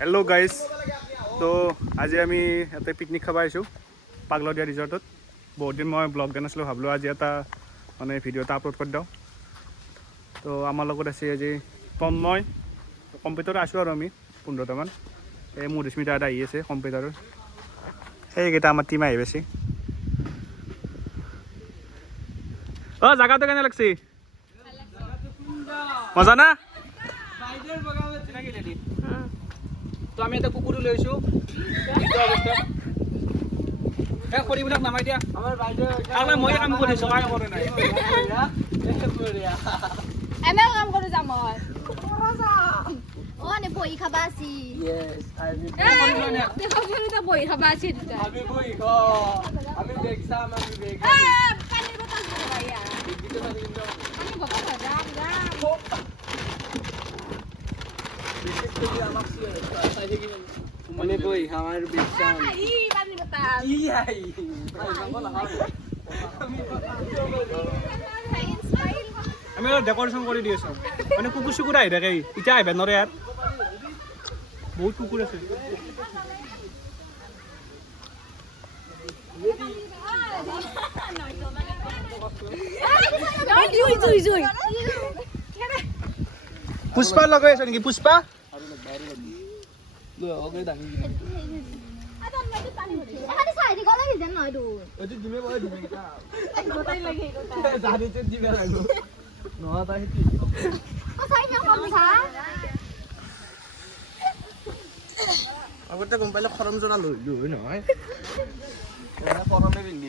Hello' guys, তো আজি আমি ইয়াতে পিকনিক খাব আহিছোঁ পাগলদিয়া ৰিজৰ্টত। বহুত দিন মই ব্লগ দিয়া নাছিলোঁ, ভাবিলোঁ আজি এটা মানে ভিডিঅ' এটা আপলোড কৰি দিওঁ। তো আমাৰ লগত আছে আজি তন্ময়, কম্পিউটাৰত আছোঁ আৰু আমি 15টামান। এই মধুস্মিতা এটা আহি আছে কম্পিউটাৰৰ, সেইকেইটা আমাৰ টিম আহি পাইছে। অঁ, জাগাটো কেনে লাগছি? মজা না? তো আমি এটা কুকুৰো লৈ আহিছোঁ। খৰিবিলাক নামাই দিয়া, মই কাম কৰিছোঁ, কাম কৰা নাই। এনেও কাম কৰি যাম মই। অ' নে বহি খাবা আছি। বহি খাবা আছি দুটা। আমি বেগ চাম, আমি বেগ পানীৰ বটল খাবা ইয়া। পানী বটল যাম যাম। মানে বই আমাৰ বেগ চাম ই পানীৰ বটল। কি আই আমি অলপ ডেকৰেশ্যন কৰি দি আছোঁ, মানে কুকুৰ চুকুৰ আহি থাকে, এতিয়া আহিব নোৱাৰে ইয়াত, বহুত কুকুৰ আছে। পুষ্পা লগাই আছে নেকি? পুষ্পা আগতে গম পাইলে খৰম জনা লৈ নহয় খৰমে পিন্ধি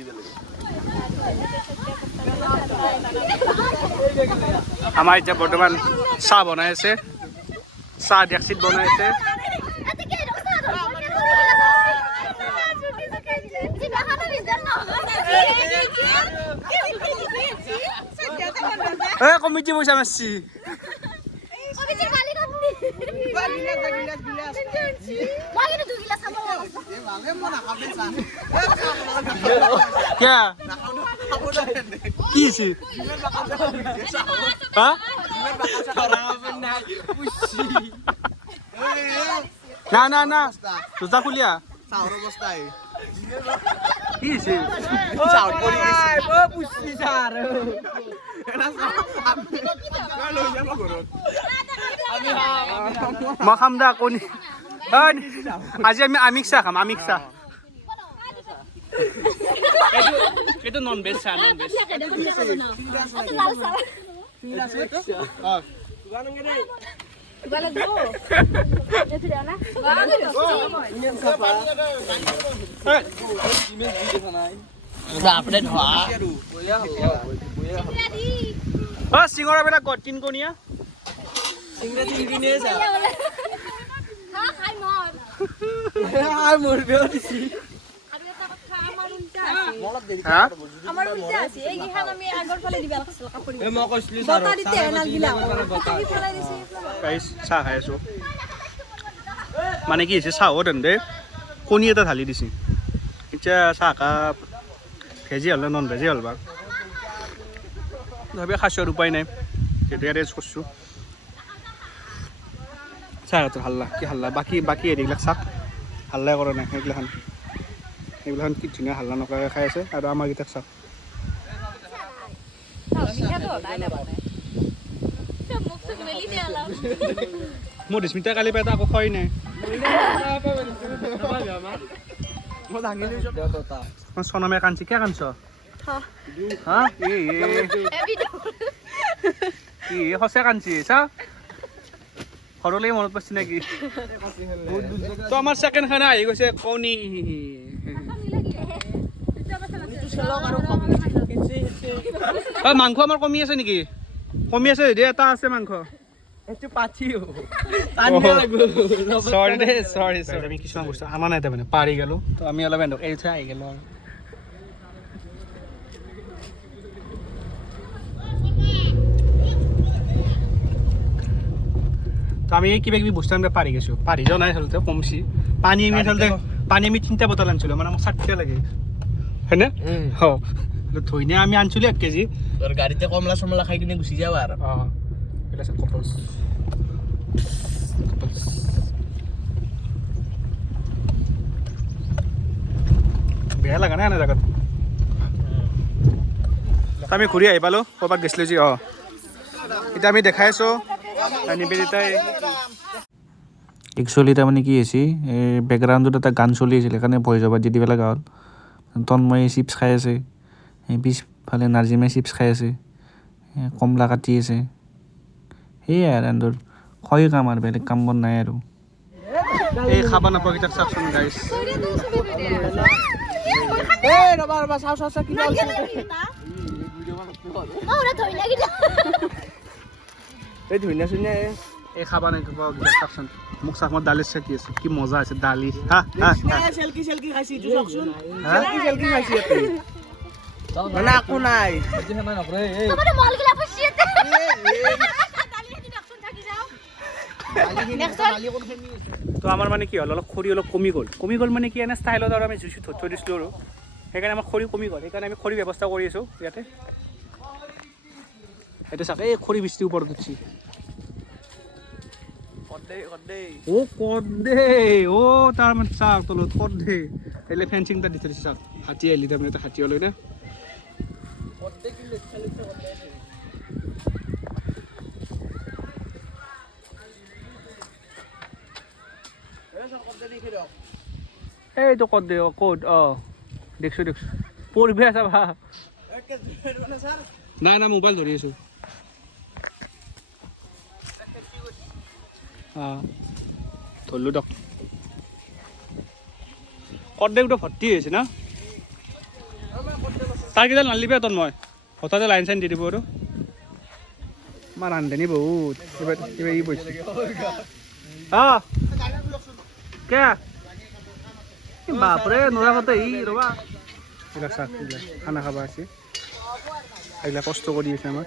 আমাৰ এতিয়া বৰ্তমান চাহ বনাই আছে, চাহ ডেক্সিত বনাই আছে। কমিটি পইচা মাৰছি। কি হৈছে? না না না, জোতা খুলিয়া চাহৰ অৱস্থাই কি হৈছে? চাহত পৰি গৈছে ও পুষ্টি চাৰ মই খাম দা কণী। আজি আমি আমিষ চাহ খাম, আমিষ চাহ। এইটো নন ভেজ চাহ, নন ভেজ। চিঙৰা বিলাক ক'ত? কিনকণীয়া চাহ খাই আছো। মানে কি হৈছে, চাহত তেন্তে কণী এটা ঢালি দিছে। এতিয়া চাহ কাপ ভেজি হ'ল নন ভেজি হ'ল বা তথাপি খাইছোঁ আৰু উপায় নাই, সেইটো এৰেঞ্জ কৰিছোঁ। চাহটো হাল্লা কি হাল্লা, বাকী হেৰিবিলাক চাহ হাল্লাই কৰা নাই। সেইগিলাখান কি ধুনীয়া হাল্লা নকৰাকৈ খাই আছে, আৰু আমাৰ কেইটাক চাওক। মধুস্মিতা কালি পাই একো খোৱাই নাই। চনমে কান্দছি, কিয় কান্দছ? হা সঁচাই কান্দছি চা, ঘৰলৈ মনত পৰিছে নেকি? তো আমাৰ ছেকেণ্ড খানা আহি গৈছে, কণী। মাংস আমাৰ কমি আছে নেকি? কমি আছে যদি এটা আছে মাংস। আমি কিছুমান বস্তু আনা নাই, তাৰমানে পাৰি গ'লো, তো আমি অলপ এৰি থৈ আহি গ'লো আৰু। তো আমি কিবা কিবি বস্তু আমি পাৰি গৈছোঁ, পাৰি যোৱা নাই আচলতে, কমছি। পানী আমি 3টা বটল আনিছিলোঁ, মানে আমাক 60 লাগে হয়নে? ধুইনে আমি আনিছিলোঁ 1 কেজি। তোর গাড়িতে কমলা সমলা খাই কিনে গুচি যাও আর কপলস বেয়া লগা নাই এনে জেগাত আমি ঘূৰি আহি পালোঁ ক'ৰবাত গৈছিলোঁ যি এতিয়া আমি দেখাই আছোঁ নিবেদিতাই একচুৱেলি তাৰমানে কি হৈছে এই বেকগ্ৰাউণ্ডত এটা গান চলি আছিল সেইকাৰণে ভইচ অভাৰ দি দিব লগা হ'ল তন্ময়ে চিপছ খাই আছে পিছফালে নাৰ্জিমে চিপছ খাই আছে কমলা কাটি আছে সেয়াই আৰু এন্দৰ খয় কাম আৰু বেলেগ কাম বন নাই আৰু এই খাবা নাপাকেইটাক চাওকচোন গাইছ এই ধুনীয়া চুনীয়া এই খাবা নাপাকেইটাক চাওকচোন মোক চাওক মই দালি চাকি আছে কি মজা আছে দালি হা হা চেলকি চেলকি খাইছি ইটো চাওকচোন চেলকি চেলকি খাইছি ইয়াতে মানে একো নাই তো আমাৰ মানে কি হ'ল অলপ খৰি অলপ কমি গ'ল মানে কি এনে ষ্টাইলত আৰু আমি জুচি থৈ দিছিলোঁ আৰু সেইকাৰণে আমাৰ খৰি কমি গ'ল সেইকাৰণে আমি খৰি ব্যৱস্থা কৰি আছোঁ ইয়াতে এতিয়া চাওক এই খৰি বৃষ্টিৰ ওপৰত উঠছি তাৰ মানে চাওক তলত কৰ্দে এইলে ফেঞ্চিং এটা দি থৈ দিছে চাওক হাতী আহিলি তাৰমানে এটা হাতী হ'লে এইটো কৰ্দে ক'ত দেখছো পঢ়িব আছা ভা নাই মোবাইল ধৰি আছোঁ ধৰিলোঁ দিয়ক কৰ্দে ভৰ্তি হৈছে না তাৰ কেইডাল নালিবি তন মই হঠাতে লাইন চাইন দি দিব আৰু আমাৰ ৰান্ধনি বহুত কিবা ই বৈছে কে বাপৰে নৰা কথা ৰবা এইবিলাক চাওক এইবিলাক খানা খাব আছে এইবিলাক কষ্ট কৰি আছে আমাৰ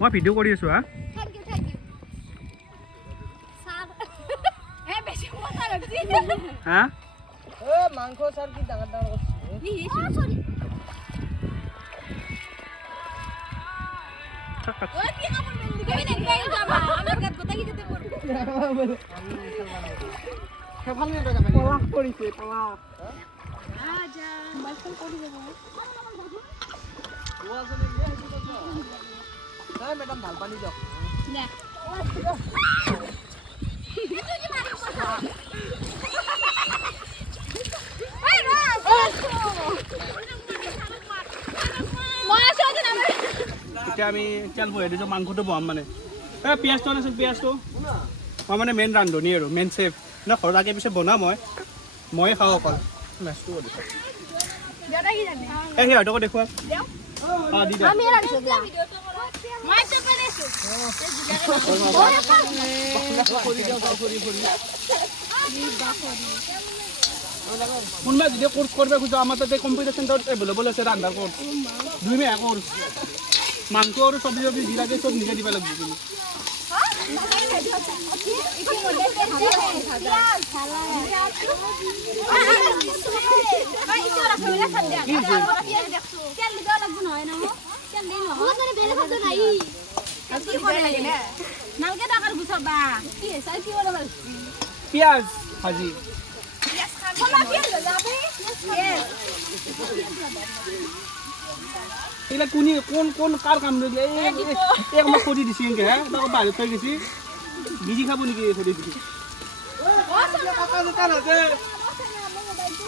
মই ভিডিঅ' কৰি আছোঁ হা মাংস চাৰ কি ডাঙৰ ডাঙৰ মেডাম ভাল পানী দিয়ক এতিয়া আমি তেল বহাই দিছোঁ মাংসটো বহাম মানে এই পিঁয়াজটো আনাচোন পিঁয়াজটো মই মানে মেইন ৰান্ধনি আৰু মেইন চেফ মানে ঘৰত আগে পিছে বনাওঁ মই খাওঁ অকল মেচটো কৰিছোঁ এই সিহঁতকো দেখুৱা দি দিয়া কোনোবাই যদি কোৰ্চ কৰিব খোজো আমাৰ তাতে কম্পিউটাৰ চেণ্টাৰত এভেইলেবল আছে ৰান্ধাৰ কোৰ্চ 2 মাহ কোৰ্চ মাংস আৰু চব্জি যি লাগে চব নিজে দিব লাগিব কিন্তু পিঁয়াজ ভাজি এইবিলাক কোন কাৰ কাম দিলে এই আমাক কৰি দিছে এনেকৈ হে তাক বাহিৰত থৈ গৈছে বিজি খাব নেকি কৰি দিছে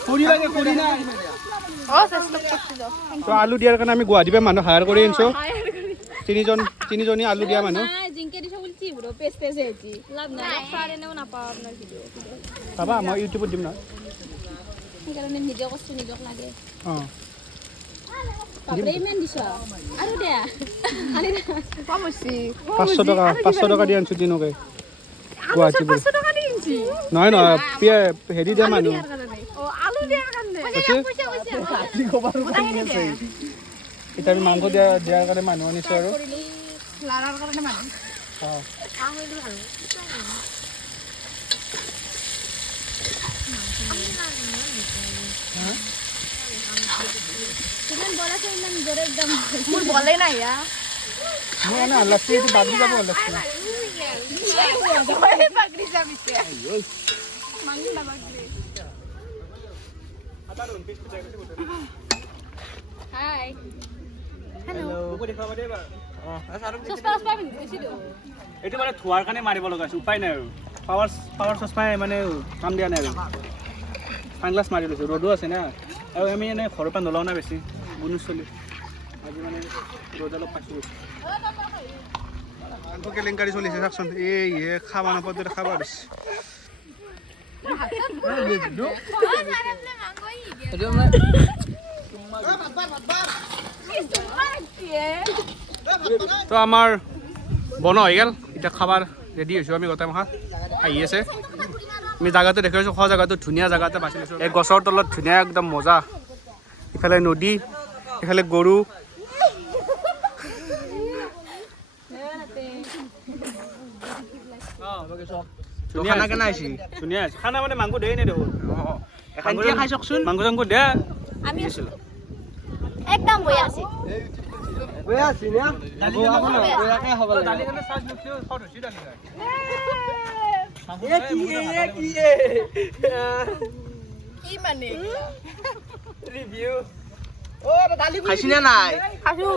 খৰি লাগে খৰি নাই তো আলু দিয়াৰ কাৰণে আমি গুৱাহাটীৰ পৰা মানুহ হায়াৰ কৰি আনিছোঁ তিনিজনী আলু দিয়া মানুহ পাবা মই ইউটিউবত দিম নহয় সেইকাৰণে নিজে কষ্ট নিজক লাগে অঁ বাপৰে ইমান দিছো আৰু দিয়া 500 টকা দি আনিছোঁ দিনকে গুৱাহাটী নহয় হেৰি দিয়া মানুহ এতিয়া আমি মাংস দিয়াৰ কাৰণে মানুহ আনিছোঁ আৰু ইমান বল আছে ইমান জোৰে একদম মোৰ বলে নাই ইয়া মই না লাস্টে এইটো বাগৰি যাব লাস্টে বাগৰি যাবিছে মানি না বাগৰি হাই হেল্ল' চচপা পিন্ধিছি তো এইটো মানে ধোৱাৰ কাৰণে মাৰিব লগা আছে উপায় নাই আৰু পাৱাৰ চচমাই মানে কাম দিয়া নাই আৰু সানগ্লাছ মাৰি লৈছোঁ ৰ'দো আছে না আৰু আমি এনেই ঘৰৰ পৰা নোলাওঁ না বেছি বুনুচ চলি আজি মানে ৰ'দ অলপ পাইছোঁ মাংস কেলেংকাৰী চলিছে চাওকচোন এই খাবা নাপাওঁতে খাবা দিছে তো আমাৰ বন হৈ গ'ল এতিয়া খাবাৰ ৰেডি হৈছোঁ আমি গোটেই মাহত আহি আছে আমি জাগাটো দেখি আছোঁ খোৱা জাগাটো ধুনীয়া জাগাতে বাছি লৈছোঁ এই গছৰ তলত ধুনীয়া একদম মজা ইফালে নদী ইফালে গৰু খানা কেনে আহিছে ধুনীয়া আছে খানা মানে মাংস দেই নে দেখোন খাই চাওকচোন মাংস চাংস দে আমি একদম বৈ আছে বৈ আছি না বৈয়াকে হ'ব লাগে কি মানে ৰিভিউ ও দালি খাইছি না নাই খাজু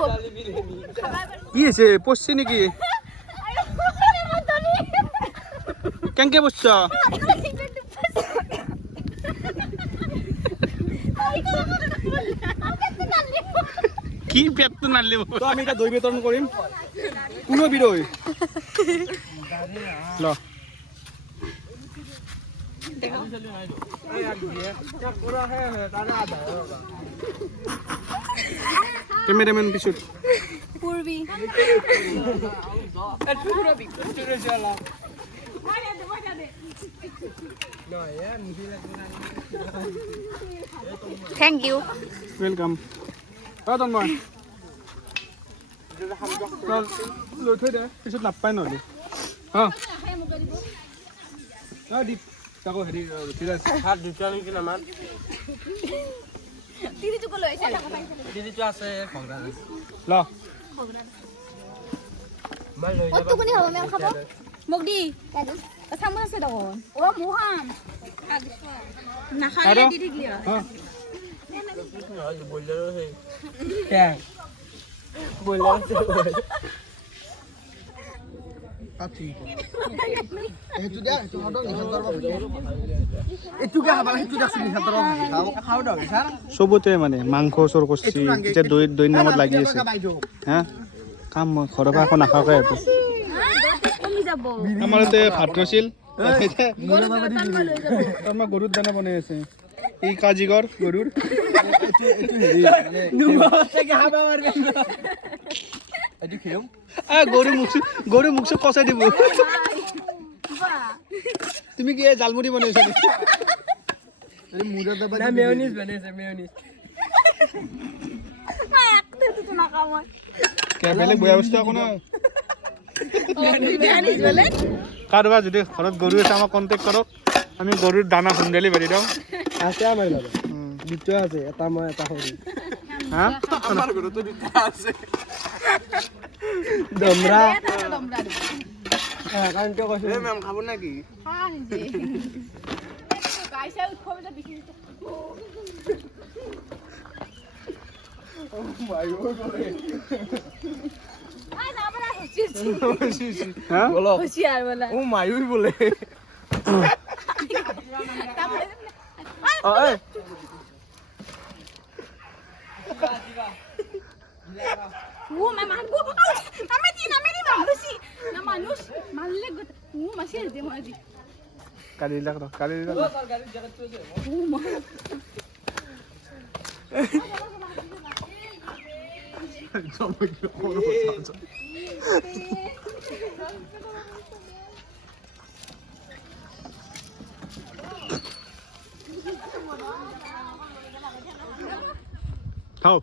কি হৈছে পচছে নেকি কেনেকে পচছ কি পেটটো নালিব তো আমি এটা দই বিতৰণ কৰিম কোনো বিদৈ ল কেমেৰামেন পিছত পূৰ্বী থেংক ইউ ৱেলকাম তন্ময় লৈ থৈ দে পিছত নাপায় নহ'লে দীপ তাকো হেৰি ভাত দুটা নেকি আমাৰ তিৰিটোকো লৈ আহিছে দিদিটো আছে ল মই লৈ অ তুকুনি হ'ব মেম খাব মোক দি চামুচ আছে দেখোন অ মোহাম নাখালে দি দিলি বইলাৰো সেই কেং বইলাৰ চবতে মানে মাংস চোৰ কৰিছে এতিয়া দৈ নামত লাগি আছে হা কাম মই ঘৰৰ পৰা আকৌ নাখাওঁকে এইটো আমাৰ ইয়াতে ভাত ৰৈছিল আমাৰ গৰুৰ দানা বনাই আছে এই কাজিগৰ গৰুৰ গৰু মুখ চুখ কচাই দিব তুমি কি জালমুড়ি বনাইছা মেয়নিজ বনাইছে মেয়নিজ বেলেগ বেয়া বস্তু আকৌ নহয় কাৰোবাৰ যদি ঘৰত গৰু আছে আমাক কণ্টেক্ট কৰক আমি গৰুৰ দানা হোম ডেলিভাৰী দিওঁ আছে আমাৰ লগত দুটা আছে এটা মই এটা সৰু হা আমাৰ ঘৰতো দুটা আছে দমৰা কাৰণ কিয় কৈছো মেম খাব নেকি মায়ুৰ বোলে খাও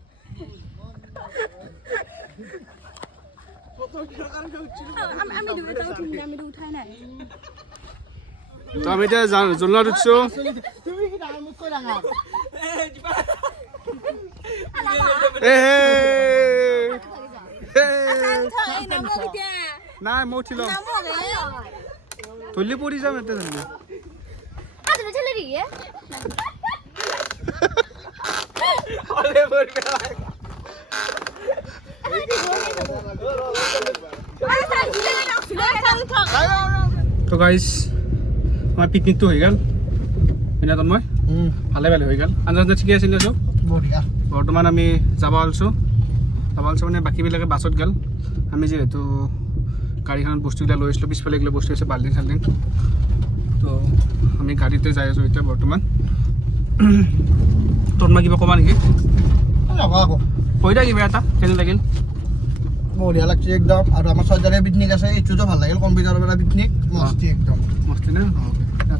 তো আমি এতিয়া জনোৱা দিছো নাই মই উঠি লওঁ ধৰিলে পৰি যাম এতিয়া ধৰিলে তো গাইজ আমাৰ পিকনিকটো হৈ গ'ল বিনোদন মই ভালে ভালে হৈ গ'ল আঞ্জা ঠিকে আছিলে চব বঢ়িয়া বৰ্তমান আমি যাব ওলাইছোঁ মানে বাকীবিলাকে বাছত গ'ল আমি যিহেতু গাড়ীখনত বস্তুবিলাক লৈ আছিলোঁ পিছফালে এইবিলাক বস্তু আছে বাল্টিং চাল্টিং তো আমি গাড়ীতে যাই আছোঁ এতিয়া বৰ্তমান তোৰ মই কিবা ক'বা নেকি নকওঁ আকৌ কৈ দিয়া কিবা এটা কেনে লাগিল বঢ়িয়া লাগছে একদম আৰু আমাৰ ছয়জাৰীয়া পিকনিক আছে এইটোতো ভাল লাগিল কম্পিউটাৰৰ পৰা পিকনিক মস্তি একদম মস্তি নে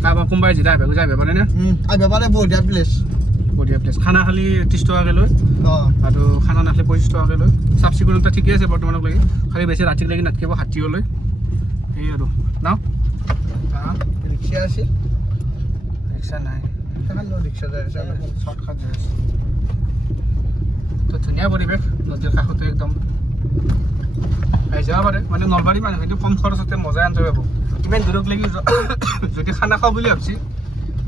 কাৰোবাৰ কোনোবাই যেতিয়া আহিব যাই পাৰে নে আহিব পাৰে বঢ়িয়া প্লেচ বঢ়িয়া প্লেচ খানা খালি 30 টকাকৈ লয় আৰু খানা নাখালে 25 টকাকৈ লয় চাফ চিকুণতা ঠিকে আছে বৰ্তমানলৈকে খালি বেছি ৰাতিলৈকে নাথাকিব হাতীলৈ সেই আৰু ন ৰিক্সা আছে ৰিক্সা নাই ৰিক্সা যাই আছে শ্বৰ্টকাট যাই আছে তো ধুনীয়া পৰিৱেশ নদীৰ কাষতে একদম আহি যাব পাৰে মানে নলবাৰী মানুহ কিন্তু কম খৰচতে মজাই আনতে পাব ইমান দূৰক লাগি যদি খানা খাওঁ বুলি ভাবছি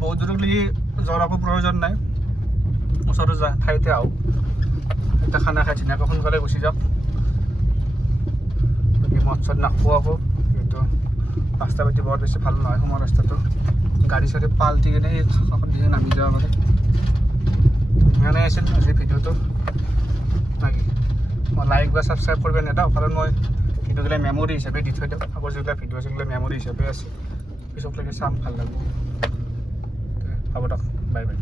বহুত দূৰক লাগি যোৱাৰ একো প্ৰয়োজন নাই ওচৰতে যা ঠাইতে আহোঁ এতিয়া খানা খাই ধুনীয়াকৈ সোনকালে গুচি যাওক বাকী মদ চদ নাখোঁ আকৌ কিন্তু ৰাস্তা পাতি বৰ বেছি ভাল নহয় সোমোৱা ৰাস্তাটো গাড়ী চাড়ী পাল্টি কিনে দিনে নামি যাব পাৰে ধুনীয়া আছিল আজি ভিডিঅ'টো নাকি মই লাইক বা ছাবস্ক্ৰাইব কৰিব নেদাওঁ কাৰণ মই ভিডিঅ'বিলাক মেমৰি হিচাপে দি থৈ দিওঁ আগৰ যিবিলাক ভিডিঅ' আছে সেইবিলাক মেমৰি হিচাপে আছে পিছলৈকে চাম ভাল লাগিব হ'ব দিয়ক বাই বাই